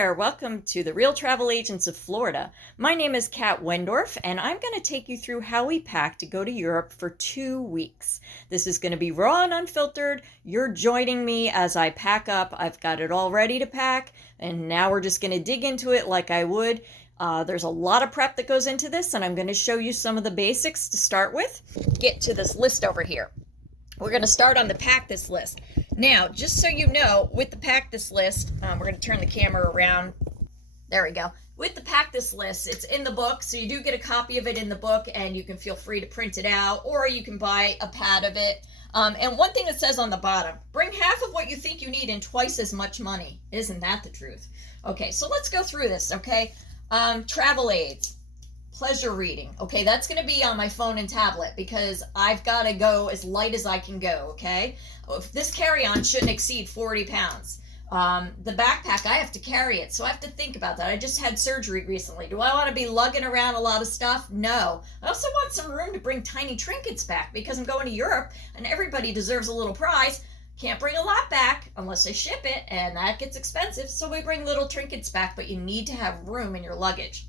there, welcome to the Real Travel Agents of Florida. My name is Kat Wendorf, and I'm going to take you through how we pack to go to Europe for 2 weeks. This is going to be raw and unfiltered. You're joining me as I pack up. I've got it all ready to pack, and now we're just going to dig into it like I would. There's a lot of prep that goes into this, and I'm going to show you some of the basics to start with. Get to this list over here. We're going to start on the pack this list. Now, just so you know, with the pack this list, we're going to turn the camera around. There we go. With the pack this list, it's in the book, so you do get a copy of it in the book, and you can feel free to print it out, or you can buy a pad of it. And one thing it says on the bottom, bring half of what you think you need and twice as much money. Isn't that the truth? Okay, so let's go through this, okay? Travel aids. Pleasure reading. Okay, that's going to be on my phone and tablet because I've got to go as light as I can go, okay? This carry-on shouldn't exceed 40 pounds. The backpack, I have to carry it, so I have to think about that. I just had surgery recently. Do I want to be lugging around a lot of stuff? No. I also want some room to bring tiny trinkets back because I'm going to Europe and everybody deserves a little prize. Can't bring a lot back unless I ship it, and that gets expensive, so we bring little trinkets back, but you need to have room in your luggage.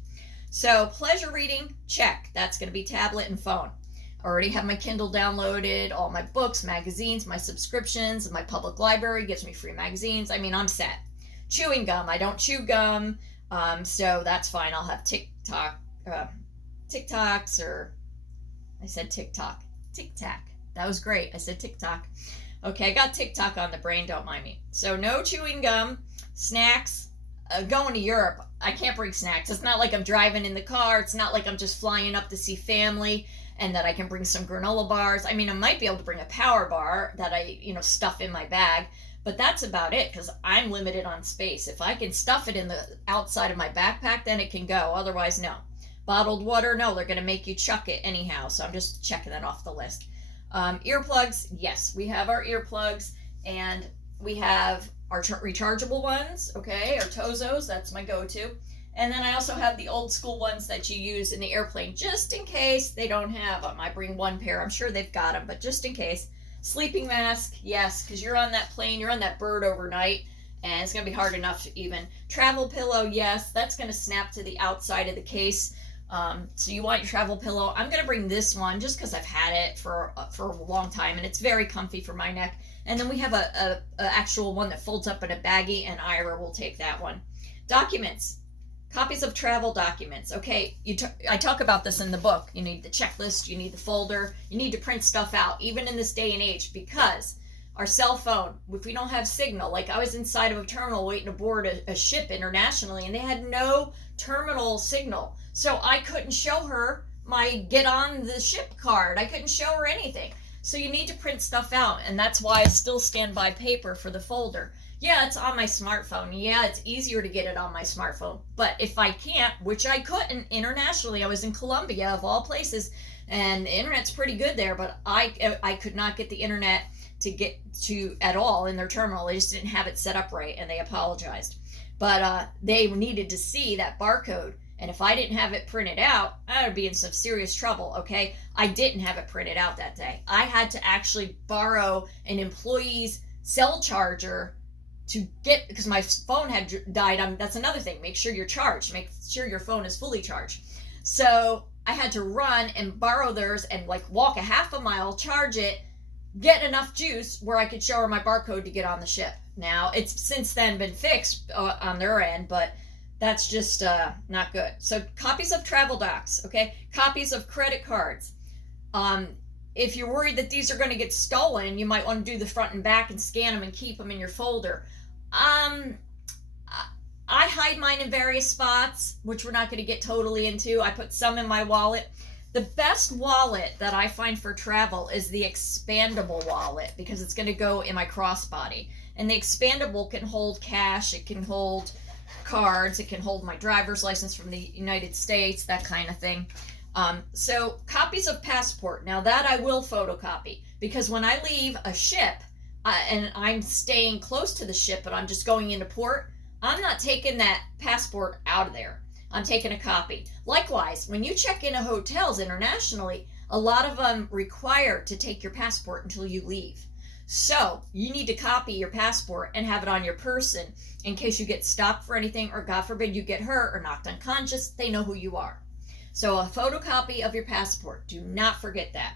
So pleasure reading, check. That's going to be tablet and phone. I already have my Kindle downloaded, all my books, magazines, my subscriptions, my public library gives me free magazines. I mean, I'm set. Chewing gum. I don't chew gum, so that's fine. I'll have TikToks, or I said TikTok. Tic-tac. That was great. I said TikTok. Okay, I got TikTok on the brain. Don't mind me. So no chewing gum, snacks. Going to Europe, I can't bring snacks. It's not like I'm driving in the car. It's not like I'm just flying up to see family and that I can bring some granola bars. I mean, I might be able to bring a power bar that I, stuff in my bag, but that's about it because I'm limited on space. If I can stuff it in the outside of my backpack, then it can go. Otherwise, no. Bottled water, no, they're going to make you chuck it anyhow. So I'm just checking that off the list. Earplugs, yes, we have our earplugs, and we have our rechargeable ones, okay, our Tozos, that's my go-to. And then I also have the old school ones that you use in the airplane, just in case they don't have them. I bring one pair, I'm sure they've got them, but just in case. Sleeping mask, yes, because you're on that plane, you're on that bird overnight, and it's going to be hard enough to even. Travel pillow, yes, that's going to snap to the outside of the case. So you want your travel pillow. I'm going to bring this one just because I've had it for a long time, and it's very comfy for my neck. And then we have a actual one that folds up in a baggie, and Ira will take that one. Documents. Copies of travel documents. Okay, I talk about this in the book. You need the checklist, you need the folder, you need to print stuff out, even in this day and age, because our cell phone, if we don't have signal, like I was inside of a terminal waiting to board a ship internationally, and they had no terminal signal. So I couldn't show her my get on the ship card. I couldn't show her anything. So you need to print stuff out, and that's why I still stand by paper for the folder. Yeah, it's on my smartphone. Yeah, it's easier to get it on my smartphone. But if I can't, which I couldn't internationally, I was in Colombia of all places, and the internet's pretty good there, but I could not get the internet to get to at all in their terminal. They just didn't have it set up right, and they apologized. But they needed to see that barcode. And if I didn't have it printed out, I would be in some serious trouble, okay? I didn't have it printed out that day. I had to actually borrow an employee's cell charger to get, because my phone had died. That's another thing. Make sure you're charged. Make sure your phone is fully charged. So I had to run and borrow theirs and walk a half a mile, charge it, get enough juice where I could show her my barcode to get on the ship. Now, it's since then been fixed on their end, but that's just not good. So copies of travel docs, okay? Copies of credit cards. If you're worried that these are going to get stolen, you might want to do the front and back and scan them and keep them in your folder. I hide mine in various spots, which we're not going to get totally into. I put some in my wallet. The best wallet that I find for travel is the expandable wallet because it's going to go in my crossbody. And the expandable can hold cash, it can hold cards, it can hold my driver's license from the United States, that kind of thing. So copies of passport. Now that I will photocopy because when I leave a ship and I'm staying close to the ship but I'm just going into port, I'm not taking that passport out of there. I'm taking a copy. Likewise, when you check into hotels internationally, a lot of them require to take your passport until you leave. So you need to copy your passport and have it on your person in case you get stopped for anything, or God forbid you get hurt or knocked unconscious. They know who you are. So a photocopy of your passport. Do not forget that.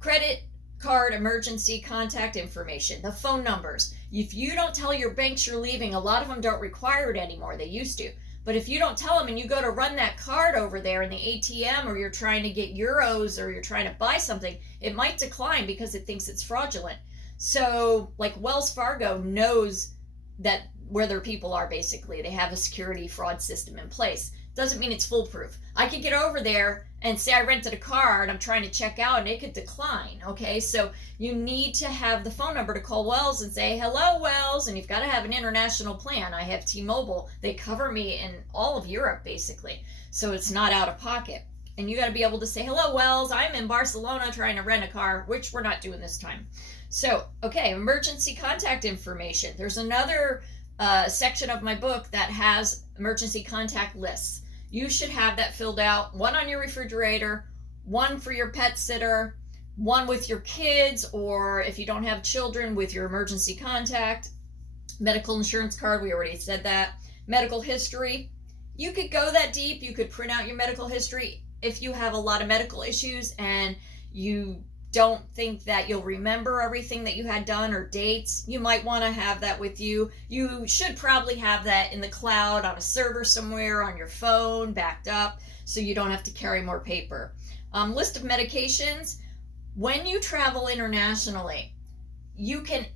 Credit card emergency contact information, the phone numbers. If you don't tell your banks you're leaving, a lot of them don't require it anymore. They used to. But if you don't tell them and you go to run that card over there in the ATM, or you're trying to get euros, or you're trying to buy something, it might decline because it thinks it's fraudulent. So like Wells Fargo knows that where their people are, basically. They have a security fraud system in place. Doesn't mean it's foolproof. I could get over there and say I rented a car and I'm trying to check out, and it could decline. Okay, so you need to have the phone number to call Wells and say, hello, Wells, and you've got to have an international plan. I have T-Mobile. They cover me in all of Europe, basically, so it's not out of pocket. And you got to be able to say, hello, Wells, I'm in Barcelona trying to rent a car, which we're not doing this time. So, okay, emergency contact information. There's another section of my book that has emergency contact lists. You should have that filled out, one on your refrigerator, one for your pet sitter, one with your kids, or if you don't have children, with your emergency contact. Medical insurance card, we already said that. Medical history. You could go that deep. You could print out your medical history if you have a lot of medical issues and you don't think that you'll remember everything that you had done or dates. You might want to have that with you. You should probably have that in the cloud on a server somewhere on your phone, backed up, so you don't have to carry more paper. List of medications. When you travel internationally, you can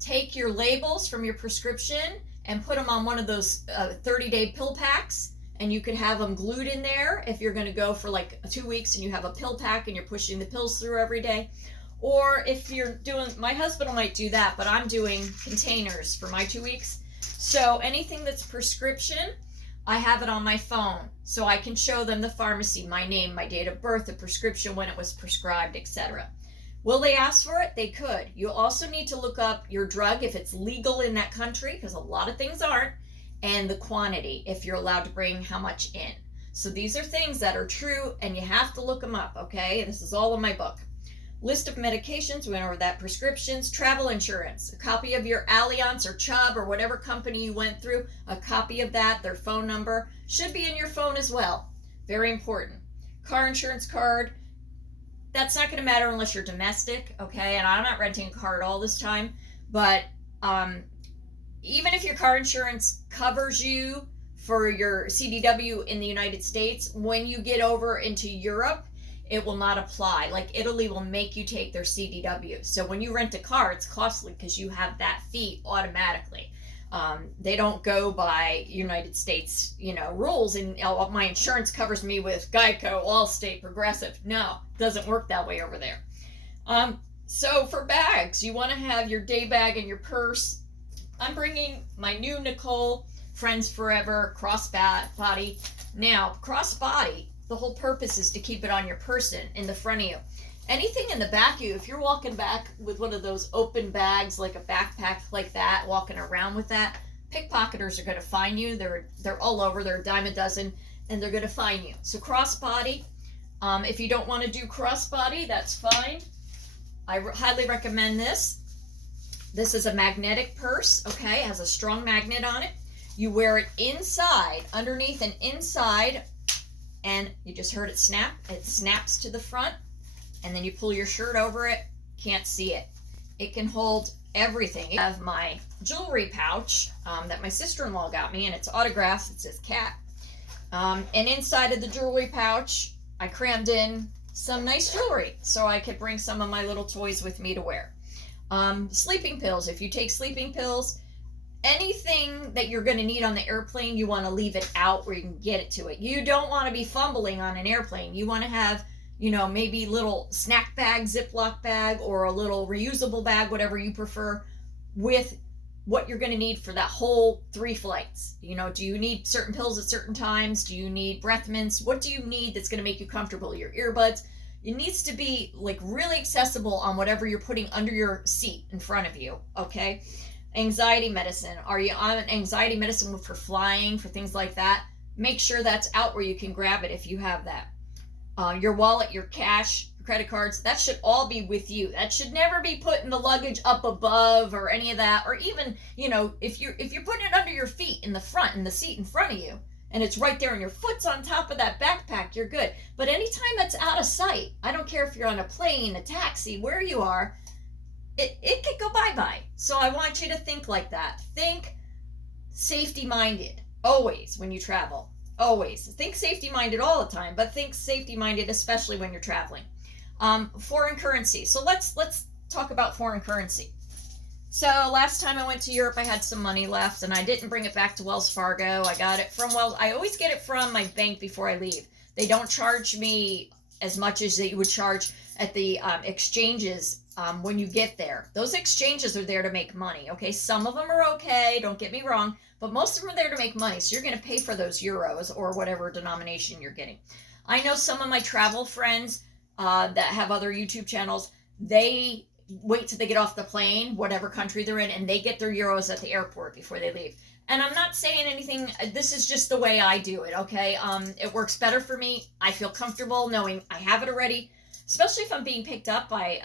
take your labels from your prescription and put them on one of those 30-day pill packs. And you could have them glued in there if you're going to go for like 2 weeks and you have a pill pack and you're pushing the pills through every day. Or if you're doing, my husband might do that, but I'm doing containers for my 2 weeks. So anything that's prescription, I have it on my phone. So I can show them the pharmacy, my name, my date of birth, the prescription, when it was prescribed, etc. Will they ask for it? They could. You also need to look up your drug if it's legal in that country, because a lot of things aren't. And the quantity, if you're allowed to bring how much in. So these are things that are true, and you have to look them up, okay? This is all in my book. List of medications, we went over that. Prescriptions, travel insurance, a copy of your Allianz or Chubb or whatever company you went through, a copy of that, their phone number, should be in your phone as well. Very important. Car insurance card, that's not gonna matter unless you're domestic, okay? And I'm not renting a car at all this time, but even if your car insurance covers you for your CDW in the United States, when you get over into Europe, it will not apply. Like Italy will make you take their CDW. So when you rent a car, it's costly because you have that fee automatically. They don't go by United States, rules. And my insurance covers me with Geico, Allstate, Progressive. No, it doesn't work that way over there. So for bags, you want to have your day bag and your purse. I'm bringing my new Nicole Friends Forever crossbody. Now, crossbody, the whole purpose is to keep it on your person in the front of you. Anything in the back of you, if you're walking back with one of those open bags, like a backpack like that, walking around with that, pickpocketers are going to find you. They're all over. They're a dime a dozen, and they're going to find you. So crossbody, if you don't want to do crossbody, that's fine. I highly recommend this. This is a magnetic purse, okay? It has a strong magnet on it. You wear it inside, underneath and inside, and you just heard it snap. It snaps to the front, and then you pull your shirt over it. Can't see it. It can hold everything. I have my jewelry pouch that my sister-in-law got me, and it's autographed. It says cat. And inside of the jewelry pouch, I crammed in some nice jewelry so I could bring some of my little toys with me to wear. Sleeping pills. If you take sleeping pills, anything that you're going to need on the airplane, you want to leave it out where you can get it to it. You don't want to be fumbling on an airplane. You want to have, maybe little snack bag, Ziploc bag, or a little reusable bag, whatever you prefer, with what you're going to need for that whole 3 flights. Do you need certain pills at certain times? Do you need breath mints? What do you need that's going to make you comfortable? Your earbuds? It needs to be like really accessible on whatever you're putting under your seat in front of you, okay? Anxiety medicine. Are you on anxiety medicine for flying, for things like that? Make sure that's out where you can grab it if you have that. Your wallet, your cash, credit cards, that should all be with you. That should never be put in the luggage up above or any of that. Or even, you know, if you're putting it under your feet in the front, in the seat in front of you, and it's right there and your foot's on top of that backpack, you're good. But anytime that's out of sight, I don't care if you're on a plane, a taxi, where you are, it could go bye-bye. So I want you to think like that. Think safety-minded, always, when you travel. Always. Think safety-minded all the time, but think safety-minded especially when you're traveling. Foreign currency. So let's talk about foreign currency. So last time I went to Europe, I had some money left, and I didn't bring it back to Wells Fargo. I got it from I always get it from my bank before I leave. They don't charge me as much as you would charge at the exchanges when you get there. Those exchanges are there to make money, okay? Some of them are okay, don't get me wrong, but most of them are there to make money, so you're going to pay for those euros or whatever denomination you're getting. I know some of my travel friends that have other YouTube channels, they wait till they get off the plane, whatever country they're in, and they get their euros at the airport before they leave. And I'm not saying anything, this is just the way I do it, okay? It works better for me. I feel comfortable knowing I have it already, especially if I'm being picked up by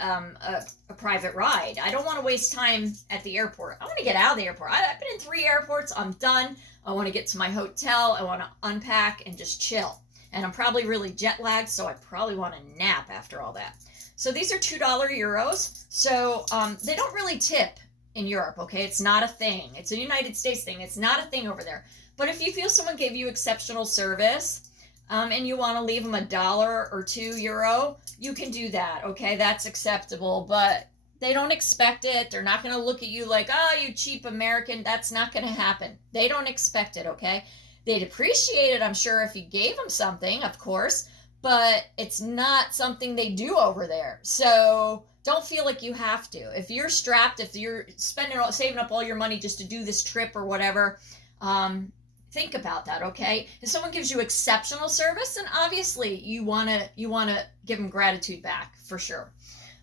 a private ride. I don't want to waste time at the airport. I want to get out of the airport. I've been in 3 airports. I'm done. I want to get to my hotel. I want to unpack and just chill. And I'm probably really jet lagged, so I probably want to nap after all that. So these are $2 euros. So they don't really tip in Europe, okay? It's not a thing. It's a United States thing. It's not a thing over there. But if you feel someone gave you exceptional service and you want to leave them $1 or €2, you can do that, okay? That's acceptable, but they don't expect it. They're not going to look at you like, oh, you cheap American. That's not going to happen. They don't expect it, okay? They'd appreciate it, I'm sure, if you gave them something, of course, but it's not something they do over there. So don't feel like you have to. If you're strapped, if you're saving up all your money just to do this trip or whatever, think about that, okay? If someone gives you exceptional service, then obviously you wanna give them gratitude back, for sure.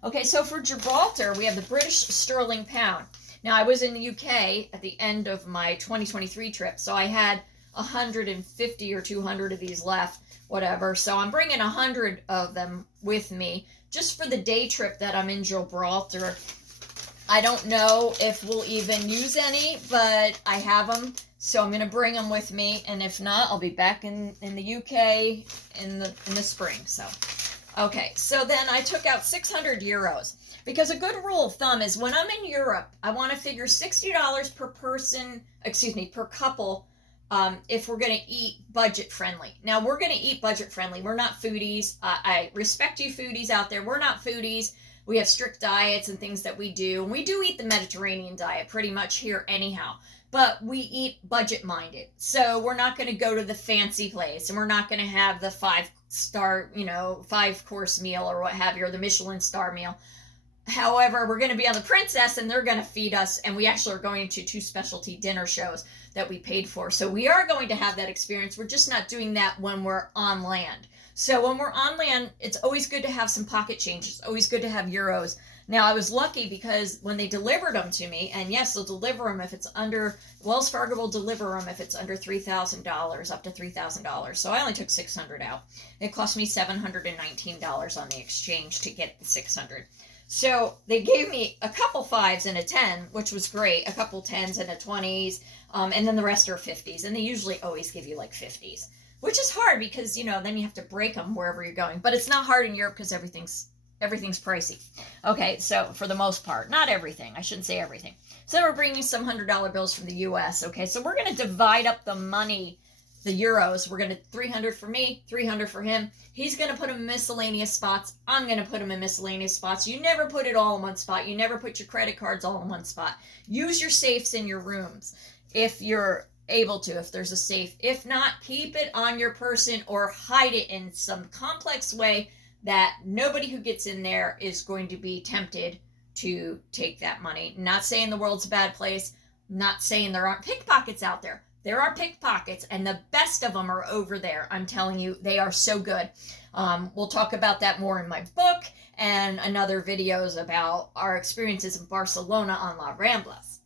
Okay, so for Gibraltar, we have the British sterling pound. Now, I was in the UK at the end of my 2023 trip, so I had 150 or 200 of these left, whatever. So I'm bringing 100 of them with me just for the day trip that I'm in Gibraltar. I don't know if we'll even use any, but I have them, so I'm going to bring them with me. And if not, I'll be back in the UK in the spring. So, okay. So then I took out 600 euros because a good rule of thumb is when I'm in Europe, I want to figure $60 per person, per couple, if we're going to eat budget friendly. Now, we're going to eat budget friendly. We're not foodies. I respect you foodies out there. We're not foodies. We have strict diets and things that we do. And we do eat the Mediterranean diet pretty much here anyhow. But we eat budget minded. So we're not going to go to the fancy place. And we're not going to have the 5-star, 5-course meal or what have you, or the Michelin star meal. However, we're going to be on the Princess and they're going to feed us. And we actually are going to 2 specialty dinner shows that we paid for. So we are going to have that experience. We're just not doing that when we're on land. So when we're on land, it's always good to have some pocket change. It's always good to have euros. Now, I was lucky because when they delivered them to me, and yes, they'll deliver them if it's under, Wells Fargo will deliver them if it's under $3,000, up to $3,000. So I only took 600 out. It cost me $719 on the exchange to get the 600. So they gave me a couple 5s and a 10, which was great, a couple 10s and a 20s, and then the rest are 50s. And they usually always give you like 50s, which is hard because, then you have to break them wherever you're going. But it's not hard in Europe because everything's pricey. Okay, so for the most part, not everything. I shouldn't say everything. So we're bringing some $100 bills from the U.S. Okay, so we're going to divide up the money, the euros. We're going to 300 for me, 300 for him. He's going to put them in miscellaneous spots. I'm going to put them in miscellaneous spots. You never put it all in one spot. You never put your credit cards all in one spot. Use your safes in your rooms if you're able to, if there's a safe. If not, keep it on your person or hide it in some complex way that nobody who gets in there is going to be tempted to take that money. Not saying the world's a bad place. Not saying there aren't pickpockets out there. There are pickpockets, and the best of them are over there. I'm telling you, they are so good. We'll talk about that more in my book and another videos about our experiences in Barcelona on La Ramblas.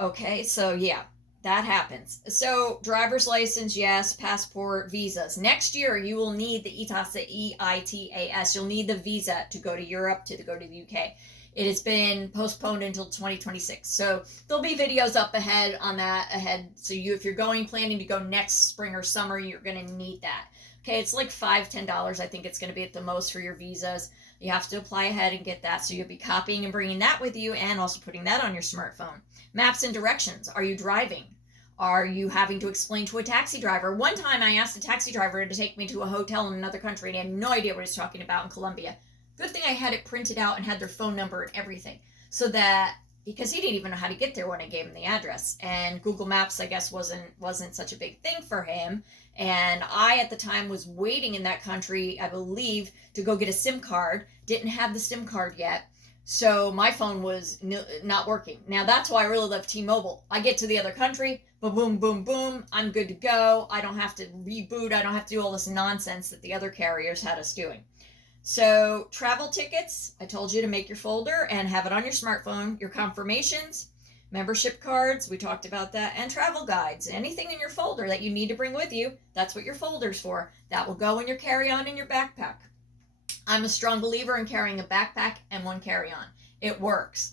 Okay, so yeah. that happens. So driver's license, yes. Passport, visas. Next year, you will need the EITAS, EITAS. You'll need the visa to go to Europe, to go to the UK. It has been postponed until 2026. So there'll be videos up ahead on that ahead. So if you're planning to go next spring or summer, you're going to need that. Okay, it's like $5-10. I think it's going to be at the most for your visas. You have to apply ahead and get that. So you'll be copying and bringing that with you and also putting that on your smartphone. Maps and directions. Are you driving? Are you having to explain to a taxi driver? One time I asked a taxi driver to take me to a hotel in another country and I had no idea what he was talking about in Colombia. Good thing I had it printed out and had their phone number and everything. So that, because he didn't even know how to get there when I gave him the address. And Google Maps, I guess, wasn't such a big thing for him. And I, at the time, was waiting in that country, I believe, to go get a SIM card. Didn't have the SIM card yet. So my phone was not working. Now, that's why I really love T-Mobile. I get to the other country, boom, boom, boom, boom. I'm good to go. I don't have to reboot. I don't have to do all this nonsense that the other carriers had us doing. So travel tickets, I told you to make your folder and have it on your smartphone. Your confirmations, membership cards, we talked about that, and travel guides. Anything in your folder that you need to bring with you, that's what your folder's for. That will go in your carry-on in your backpack. I'm a strong believer in carrying a backpack and one carry-on. It works.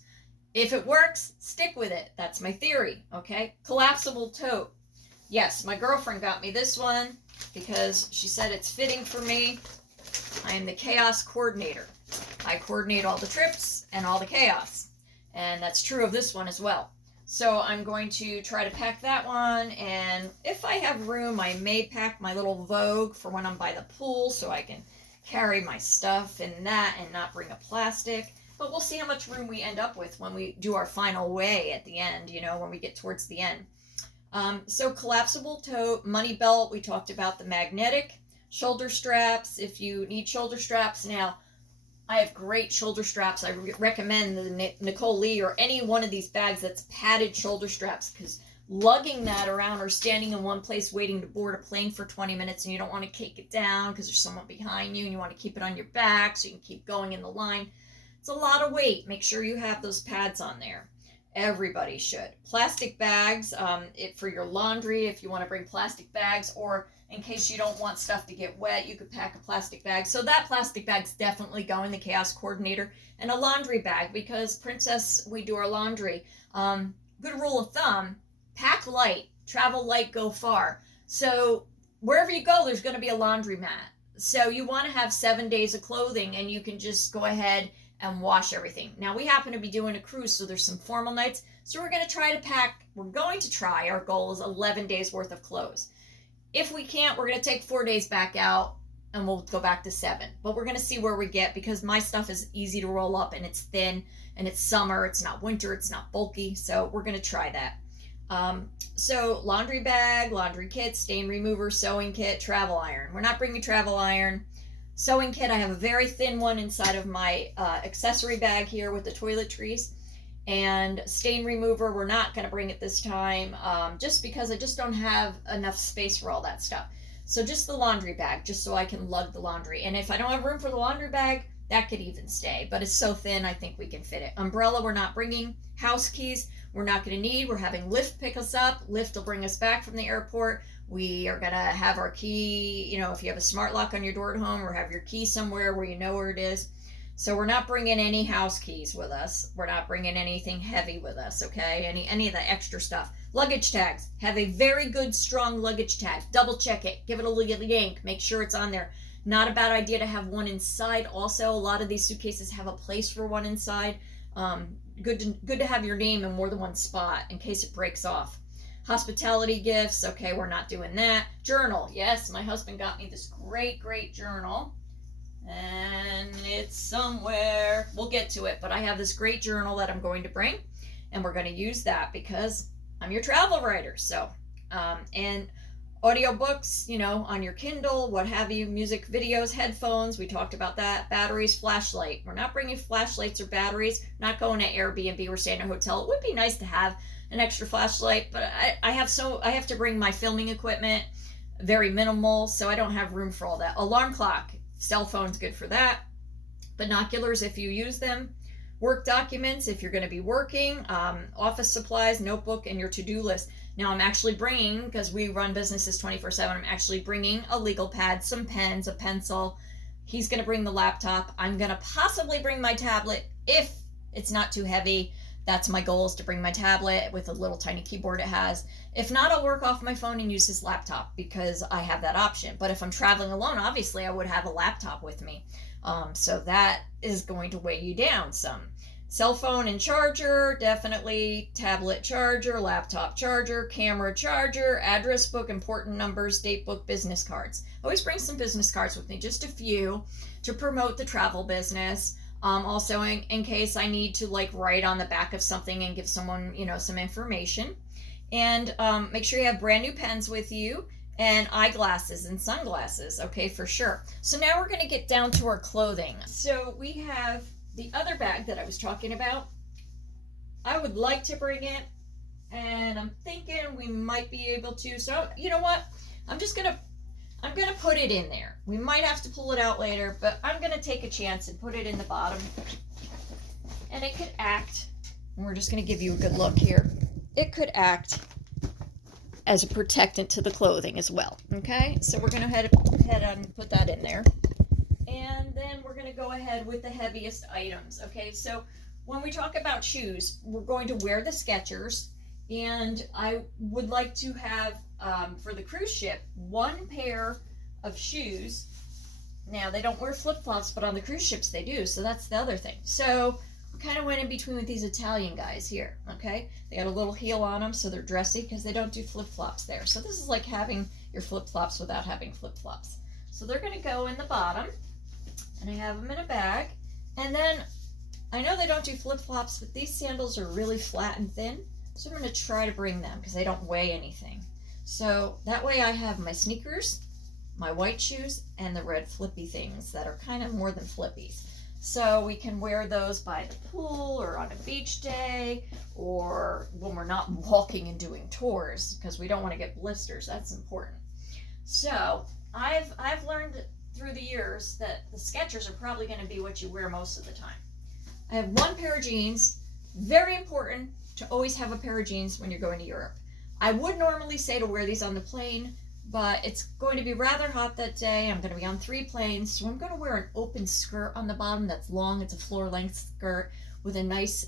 If it works, stick with it. That's my theory, okay? Collapsible tote. Yes, my girlfriend got me this one because she said it's fitting for me. I am the chaos coordinator. I coordinate all the trips and all the chaos. And that's true of this one as well. So I'm going to try to pack that one. And if I have room, I may pack my little Vogue for when I'm by the pool so I can carry my stuff in that and not bring a plastic. But we'll see how much room we end up with when we do our final weigh at the end, when we get towards the end. So collapsible tote, money belt, we talked about the magnetic. Shoulder straps, if you need shoulder straps. Now, I have great shoulder straps. I recommend the Nicole Lee or any one of these bags that's padded shoulder straps, because lugging that around or standing in one place waiting to board a plane for 20 minutes and you don't want to kick it down because there's someone behind you and you want to keep it on your back so you can keep going in the line. It's a lot of weight. Make sure you have those pads on there. Everybody should. Plastic bags, for your laundry, if you want to bring plastic bags, or in case you don't want stuff to get wet, you could pack a plastic bag. So that plastic bag's definitely going, the chaos coordinator. And a laundry bag, because Princess, we do our laundry. Good rule of thumb, pack light, travel light, go far. So wherever you go, there's going to be a laundromat. So you want to have 7 days of clothing and you can just go ahead and wash everything. Now we happen to be doing a cruise, so there's some formal nights. So we're going to try, our goal is 11 days worth of clothes. If we can't, we're going to take 4 days back out and we'll go back to 7. But we're going to see where we get, because my stuff is easy to roll up and it's thin and it's summer. It's not winter. It's not bulky. So we're going to try that. So laundry bag, laundry kit, stain remover, sewing kit, travel iron. We're not bringing travel iron. Sewing kit, I have a very thin one inside of my accessory bag here with the toiletries. And stain remover, we're not going to bring it this time, just because I just don't have enough space for all that stuff. So just the laundry bag, just so I can lug the laundry. And if I don't have room for the laundry bag, that could even stay. But it's so thin, I think we can fit it. Umbrella, we're not bringing. House keys, we're not going to need. We're having Lyft pick us up. Lyft will bring us back from the airport. We are going to have our key, if you have a smart lock on your door at home, or have your key somewhere where you know where it is. So we're not bringing any house keys with us. We're not bringing anything heavy with us, okay? Any of the extra stuff. Luggage tags. Have a very good, strong luggage tag. Double check it. Give it a little yank. Make sure it's on there. Not a bad idea to have one inside. Also, a lot of these suitcases have a place for one inside. Good to have your name in more than one spot in case it breaks off. Hospitality gifts. Okay, we're not doing that. Journal. Yes, my husband got me this great journal. And it's somewhere, we'll get to it, but I have this great journal that I'm going to bring, and we're going to use that because I'm your travel writer. So, and audiobooks, on your Kindle, what have you, music, videos, headphones, we talked about that, batteries, flashlight. We're not bringing flashlights or batteries, not going to Airbnb, we're staying in a hotel. It would be nice to have an extra flashlight, but I have to bring my filming equipment, very minimal, so I don't have room for all that. Alarm clock. Cell phone's good for that. Binoculars, if you use them. work documents if you're going to be working, office supplies, notebook, and your to-do list. Now I'm actually bringing, because we run businesses 24/7, I'm actually bringing a legal pad, some pens, a pencil. He's going to bring the laptop. I'm going to possibly bring my tablet if it's not too heavy. That's my goal, is to bring my tablet with a little tiny keyboard it has. If not, I'll work off my phone and use his laptop because I have that option. But if I'm traveling alone, obviously I would have a laptop with me. So that is going to weigh you down some. Cell phone and charger, definitely. Tablet charger, laptop charger, camera charger, address book, important numbers, date book, business cards. Always bring some business cards with me, just a few, to promote the travel business. Also in case I need to like write on the back of something and give someone, some information. And make sure you have brand new pens with you, and eyeglasses and sunglasses, okay, for sure. So now we're going to get down to our clothing. So we have the other bag that I was talking about. I would like to bring it, and I'm thinking we might be able to. So you know what? I'm gonna put it in there. We might have to pull it out later, but I'm gonna take a chance and put it in the bottom. And it could act, and we're just gonna give you a good look here. It could act as a protectant to the clothing as well. Okay, so we're gonna head and put that in there. And then we're gonna go ahead with the heaviest items. Okay, so when we talk about shoes, we're going to wear the Skechers, and I would like to have, for the cruise ship, one pair of shoes. Now, they don't wear flip-flops, but on the cruise ships they do, so that's the other thing. So we kind of went in between with these Italian guys here, okay? They got a little heel on them, so they're dressy, because they don't do flip-flops there. So this is like having your flip-flops without having flip-flops. So they're going to go in the bottom, and I have them in a bag. And then, I know they don't do flip-flops, but these sandals are really flat and thin, so I'm going to try to bring them, because they don't weigh anything. So that way I have my sneakers, my white shoes, and the red flippy things that are kind of more than flippies. So we can wear those by the pool or on a beach day, or when we're not walking and doing tours, because we don't want to get blisters. That's important. So I've learned through the years that the Skechers are probably going to be what you wear most of the time. I have one pair of jeans. Very important to always have a pair of jeans when you're going to Europe. I would normally say to wear these on the plane, but it's going to be rather hot that day. I'm going to be on 3 planes, so I'm going to wear an open skirt on the bottom that's long. It's a floor-length skirt with a nice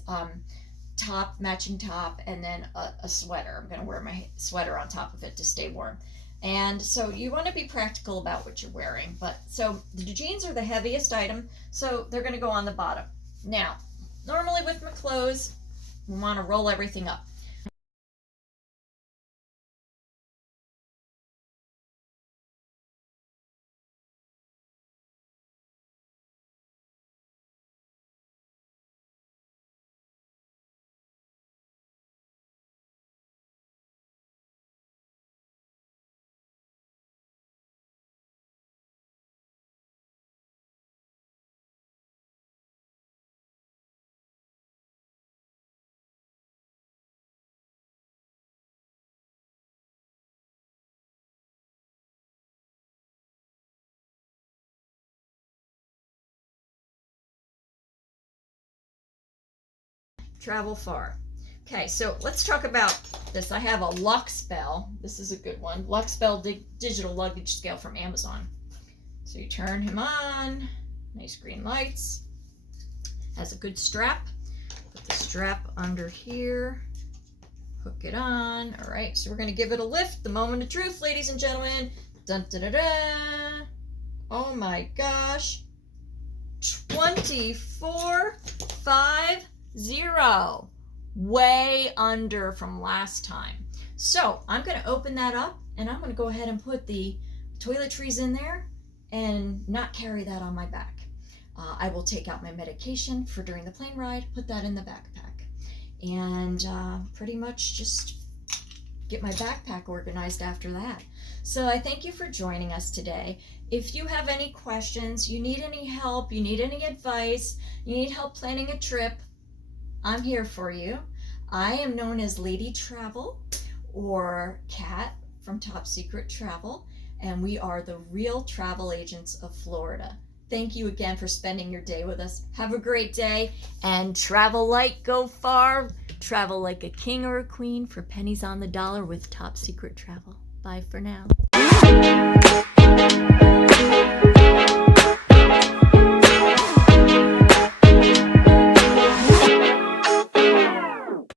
top, matching top, and then a sweater. I'm going to wear my sweater on top of it to stay warm. And so you want to be practical about what you're wearing. But so the jeans are the heaviest item, so they're going to go on the bottom. Now, normally with my clothes, we want to roll everything up. Travel far. Okay, so let's talk about this. I have a Luxbell. This is a good one. Luxbell digital luggage scale from Amazon. So you turn him on. Nice green lights. Has a good strap. Put the strap under here. Hook it on. All right, so we're going to give it a lift. The moment of truth, ladies and gentlemen. Dun, dun, dun, dun. Oh my gosh. 24.50. Way under from last time. So I'm going to open that up, and I'm going to go ahead and put the toiletries in there and not carry that on my back. I will take out my medication for during the plane ride, put that in the backpack, and pretty much just get my backpack organized after that. So I thank you for joining us today. If you have any questions, you need any help, you need any advice, you need help planning a trip, I'm here for you. I am known as Lady Travel or Kat from Top Secret Travel, and we are the real travel agents of Florida. Thank you again for spending your day with us. Have a great day and travel light, go far. Travel like a king or a queen for pennies on the dollar with Top Secret Travel. Bye for now.